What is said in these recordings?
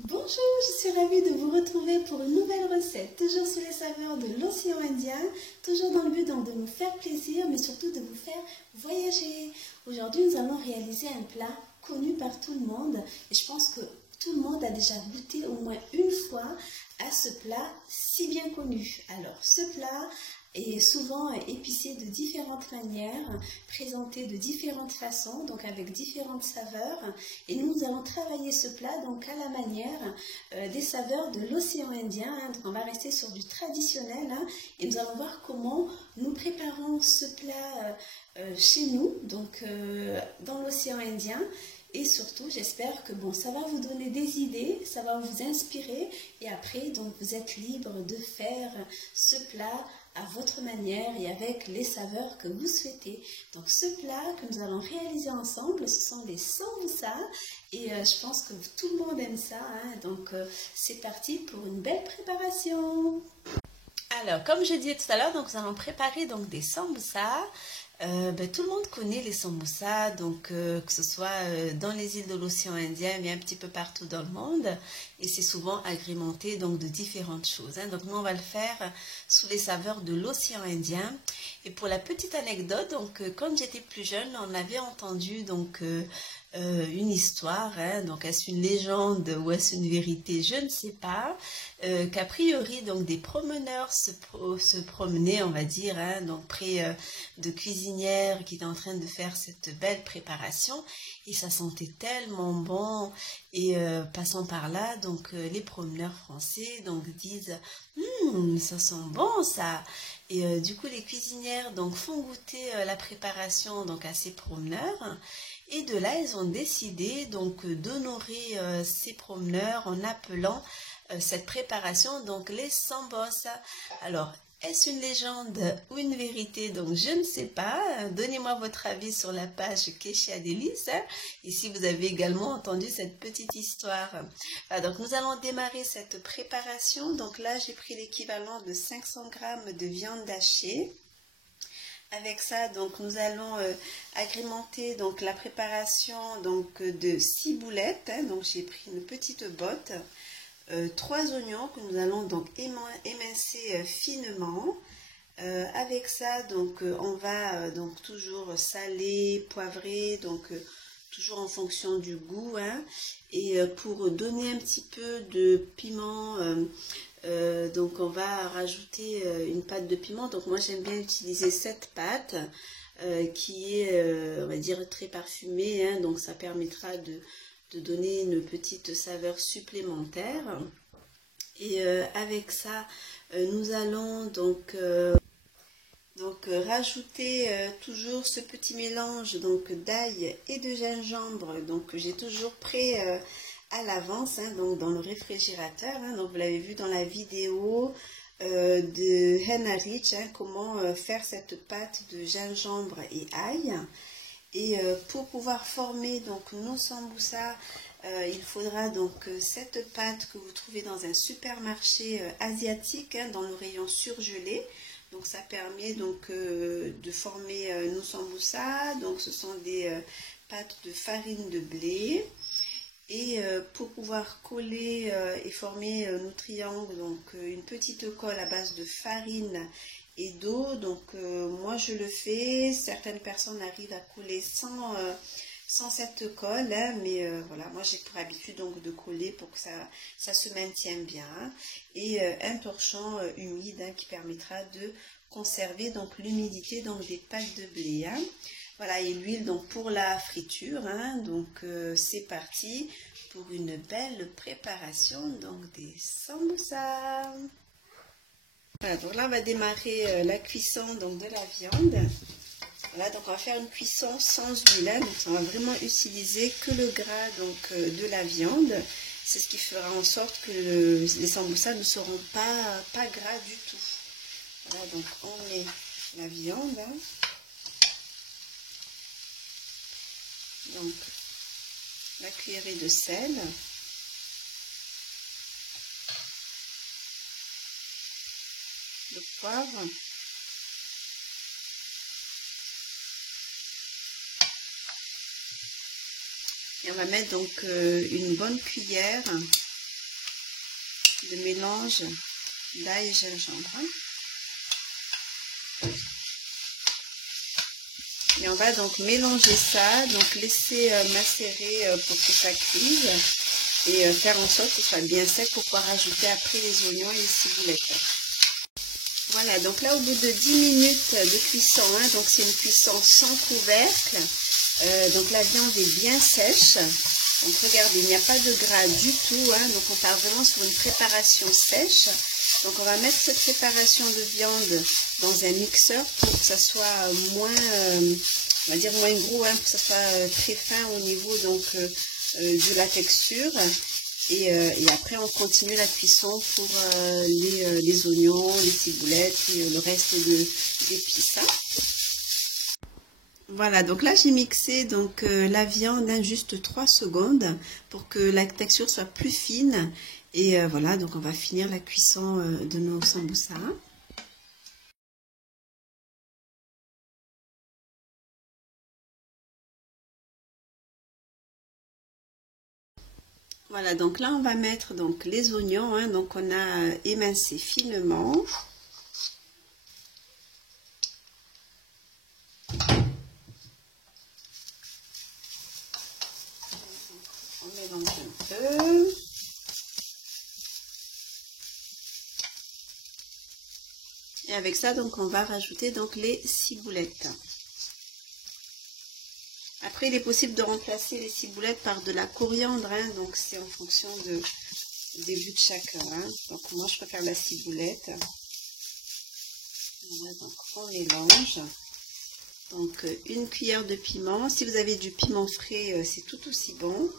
Bonjour, je suis ravie de vous retrouver pour une nouvelle recette, toujours sur les saveurs de l'océan Indien, toujours dans le but de vous faire plaisir, mais surtout de vous faire voyager. Aujourd'hui, nous allons réaliser un plat connu par tout le monde et je pense que tout le monde a déjà goûté au moins une fois à ce plat si bien connu. Alors, ce plat est souvent épicé de différentes manières, présenté de différentes façons, donc avec différentes saveurs. Et nous allons travailler ce plat donc à la manière des saveurs de l'océan Indien. Donc on va rester sur du traditionnel et nous allons voir comment nous préparons ce plat chez nous, donc dans l'océan Indien. Et surtout, j'espère que ça va vous donner des idées, ça va vous inspirer. Et après, donc, vous êtes libre de faire ce plat à votre manière et avec les saveurs que vous souhaitez. Donc, ce plat que nous allons réaliser ensemble, ce sont des sambusa. Et je pense que tout le monde aime ça. Donc, c'est parti pour une belle préparation. Alors, comme je disais tout à l'heure, donc nous allons préparer donc des sambusa. Tout le monde connaît les samoussas, donc que ce soit dans les îles de l'océan Indien, mais un petit peu partout dans le monde, et c'est souvent agrémenté donc de différentes choses. Donc nous on va le faire sous les saveurs de l'océan Indien. Et pour la petite anecdote, donc quand j'étais plus jeune, on avait entendu donc une histoire, donc est-ce une légende ou est-ce une vérité, je ne sais pas, qu'a priori donc des promeneurs se promenaient, on va dire, donc près de cuisinières qui étaient en train de faire cette belle préparation et ça sentait tellement bon et passant par là, donc les promeneurs français donc disent ça sent bon ça. Et du coup les cuisinières donc font goûter la préparation donc à ces promeneurs. Et de là, ils ont décidé donc d'honorer ces promeneurs en appelant cette préparation donc les sambosa. Alors, est-ce une légende ou une vérité? Donc, je ne sais pas. Donnez-moi votre avis sur la page Kesha Délices. Et si vous avez également entendu cette petite histoire. Donc, nous allons démarrer cette préparation. Donc là, j'ai pris l'équivalent de 500 g de viande hachée. Avec ça, donc nous allons agrémenter donc la préparation donc de 6 boulettes. Donc j'ai pris une petite botte, 3 oignons que nous allons donc émincer finement. Avec ça, donc on va donc toujours saler, poivrer, donc toujours en fonction du goût. Et pour donner un petit peu de piment. Donc on va rajouter une pâte de piment. Donc moi j'aime bien utiliser cette pâte qui est on va dire très parfumée, donc ça permettra de donner une petite saveur supplémentaire. Et avec ça nous allons donc rajouter toujours ce petit mélange donc d'ail et de gingembre donc que j'ai toujours prêt à l'avance, donc dans le réfrigérateur. Donc vous l'avez vu dans la vidéo de Henna Rich, comment faire cette pâte de gingembre et ail. Et pour pouvoir former donc nos sambusa, il faudra donc cette pâte que vous trouvez dans un supermarché asiatique, dans le rayon surgelé. Donc ça permet donc de former nos sambusa. Donc ce sont des pâtes de farine de blé. Et pour pouvoir coller et former nos triangles, donc une petite colle à base de farine et d'eau. Donc moi je le fais, certaines personnes arrivent à coller sans cette colle, mais voilà, moi j'ai pour habitude donc de coller pour que ça se maintienne bien. Et un torchon humide qui permettra de conserver donc l'humidité donc des pâtes de blé. Voilà, et l'huile donc pour la friture, donc c'est parti pour une belle préparation donc des sambusa. Voilà, donc là on va démarrer la cuisson donc de la viande. Voilà, donc on va faire une cuisson sans huile, donc on va vraiment utiliser que le gras donc de la viande. C'est ce qui fera en sorte que les sambusa ne seront pas gras du tout. Voilà, donc on met la viande. Donc la cuillerée de sel, le poivre, et on va mettre donc une bonne cuillère de mélange d'ail et gingembre. Et on va donc mélanger ça, donc laisser macérer pour que ça cuise et faire en sorte que ce soit bien sec pour pouvoir ajouter après les oignons et les ciboulettes. Voilà, donc là au bout de 10 minutes de cuisson, hein, donc c'est une cuisson sans couvercle, donc la viande est bien sèche. Donc regardez, il n'y a pas de gras du tout, hein, donc on part vraiment sur une préparation sèche. Donc on va mettre cette préparation de viande dans un mixeur pour que ça soit moins, on va dire moins gros, hein, pour que ça soit très fin au niveau donc de la texture. Et après on continue la cuisson pour les oignons, les ciboulettes et le reste d'épices. Voilà, donc là j'ai mixé donc la viande juste 3 secondes pour que la texture soit plus fine. Et voilà, donc on va finir la cuisson de nos sambusa. Voilà, donc là on va mettre donc les oignons, hein, donc on a émincé finement. On mélange un peu. Et avec ça, donc on va rajouter donc les ciboulettes. Après, il est possible de remplacer les ciboulettes par de la coriandre, hein, donc c'est en fonction des goûts de chacun. Hein. Donc moi, je préfère la ciboulette. Voilà, donc on mélange. Donc une cuillère de piment. Si vous avez du piment frais, c'est tout aussi bon.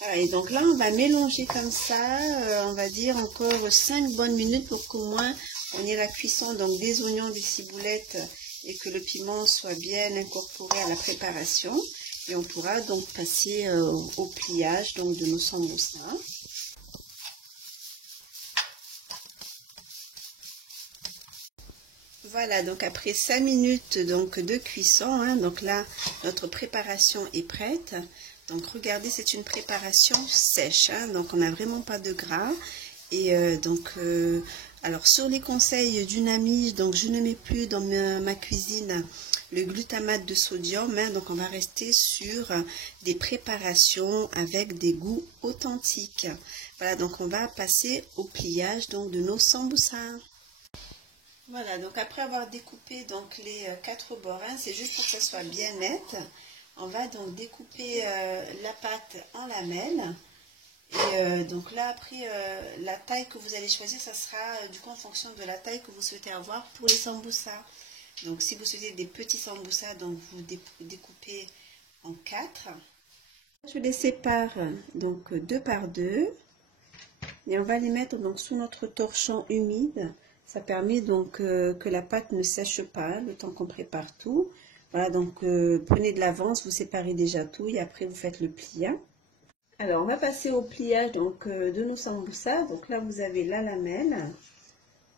Voilà, et donc là, on va mélanger comme ça, on va dire encore 5 bonnes minutes pour qu'au moins on ait la cuisson donc des oignons, des ciboulettes et que le piment soit bien incorporé à la préparation. Et on pourra donc passer au pliage donc de nos sambusa. Voilà, donc après 5 minutes donc de cuisson, hein, donc là notre préparation est prête. Donc regardez, c'est une préparation sèche, hein, donc on n'a vraiment pas de gras. Et alors sur les conseils d'une amie, donc je ne mets plus dans ma cuisine le glutamate de sodium, hein, donc on va rester sur des préparations avec des goûts authentiques. Voilà, donc on va passer au pliage donc de nos sambusa. Voilà, donc après avoir découpé donc les 4 bords, hein, c'est juste pour que ça soit bien net. On va donc découper la pâte en lamelles. Et donc là, après, la taille que vous allez choisir, ça sera du coup en fonction de la taille que vous souhaitez avoir pour les sambusa. Donc si vous souhaitez des petits sambusa, donc vous découpez en 4. Je les sépare donc 2 par 2. Et on va les mettre donc sous notre torchon humide. Ça permet donc que la pâte ne sèche pas le temps qu'on prépare tout. Voilà, donc prenez de l'avance, vous séparez déjà tout et après vous faites le pliage. Alors on va passer au pliage donc de nos sambusa. Donc là vous avez la lamelle.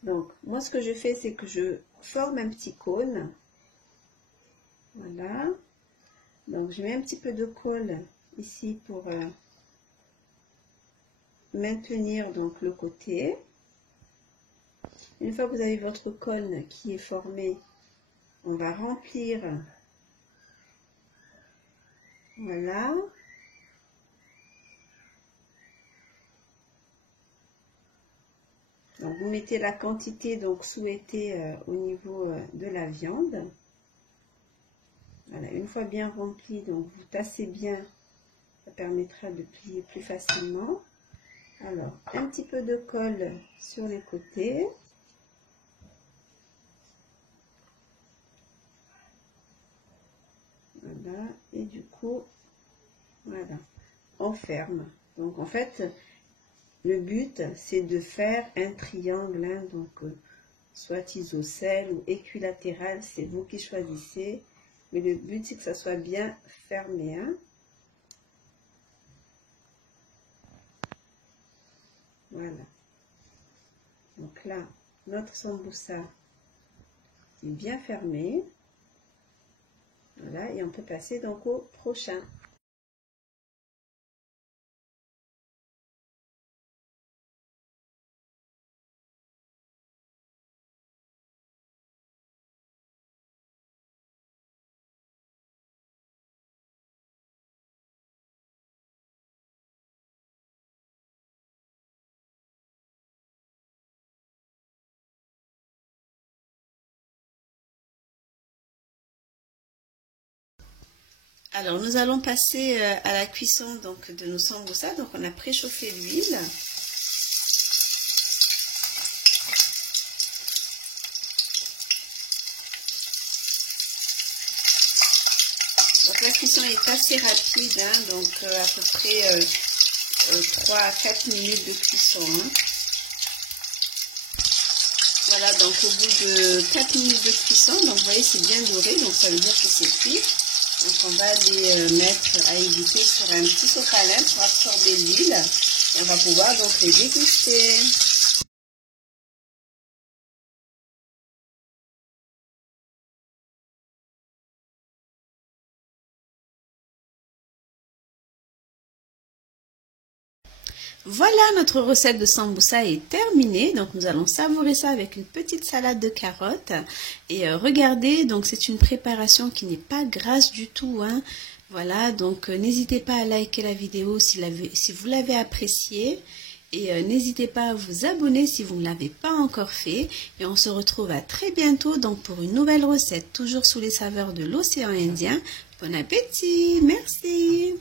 Donc moi ce que je fais c'est que je forme un petit cône. Voilà. Donc je mets un petit peu de colle ici pour maintenir donc le côté. Une fois que vous avez votre cône qui est formé, on va remplir. Voilà. Donc vous mettez la quantité donc souhaitée au niveau de la viande. Voilà, une fois bien rempli, donc vous tassez bien, ça permettra de plier plus facilement. Alors, un petit peu de colle sur les côtés. Voilà, et du coup, voilà, on ferme. Donc en fait, le but c'est de faire un triangle, hein, donc soit isocèle ou équilatéral, c'est vous qui choisissez. Mais le but c'est que ça soit bien fermé. Hein. Voilà. Donc là, notre sambusa est bien fermé. Voilà, et on peut passer donc au prochain. Alors, nous allons passer à la cuisson donc, de nos sambusa. Donc, on a préchauffé l'huile. Donc, la cuisson est assez rapide, hein, donc à peu près 3 à 4 minutes de cuisson. Hein. Voilà, donc au bout de 4 minutes de cuisson, donc vous voyez c'est bien doré, donc ça veut dire que c'est cuit. Donc on va les mettre à éviter sur un petit sopalin pour absorber l'huile. Et on va pouvoir donc les déguster. Voilà, notre recette de sambusa est terminée. Donc nous allons savourer ça avec une petite salade de carottes. Et regardez, donc c'est une préparation qui n'est pas grasse du tout, hein. Voilà, donc n'hésitez pas à liker la vidéo si vous l'avez appréciée. Et n'hésitez pas à vous abonner si vous ne l'avez pas encore fait. Et on se retrouve à très bientôt donc pour une nouvelle recette, toujours sous les saveurs de l'océan Indien. Bon appétit, merci.